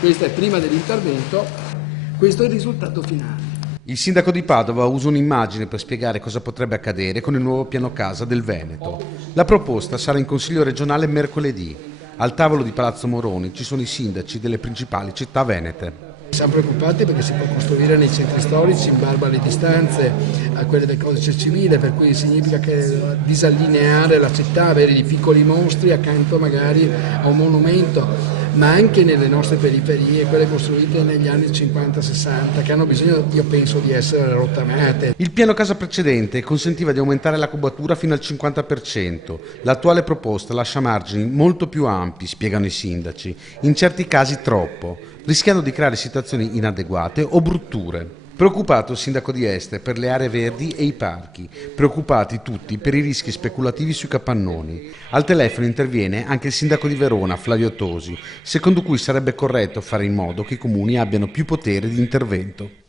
Questo è prima dell'intervento, questo è il risultato finale. Il sindaco di Padova usa un'immagine per spiegare cosa potrebbe accadere con il nuovo piano casa del Veneto. La proposta sarà in Consiglio regionale mercoledì. Al tavolo di Palazzo Moroni ci sono i sindaci delle principali città venete. Siamo preoccupati perché si può costruire nei centri storici in barba alle distanze a quelle del codice civile, per cui significa che disallineare la città, avere dei piccoli mostri accanto magari a un monumento, ma anche nelle nostre periferie, quelle costruite negli anni 50-60, che hanno bisogno, io penso, di essere rottamate. Il piano casa precedente consentiva di aumentare la cubatura fino al 50%. L'attuale proposta lascia margini molto più ampi, spiegano i sindaci, in certi casi troppo, rischiando di creare situazioni inadeguate o brutture. Preoccupato il sindaco di Este per le aree verdi e i parchi, preoccupati tutti per i rischi speculativi sui capannoni. Al telefono interviene anche il sindaco di Verona, Flavio Tosi, secondo cui sarebbe corretto fare in modo che i comuni abbiano più potere di intervento.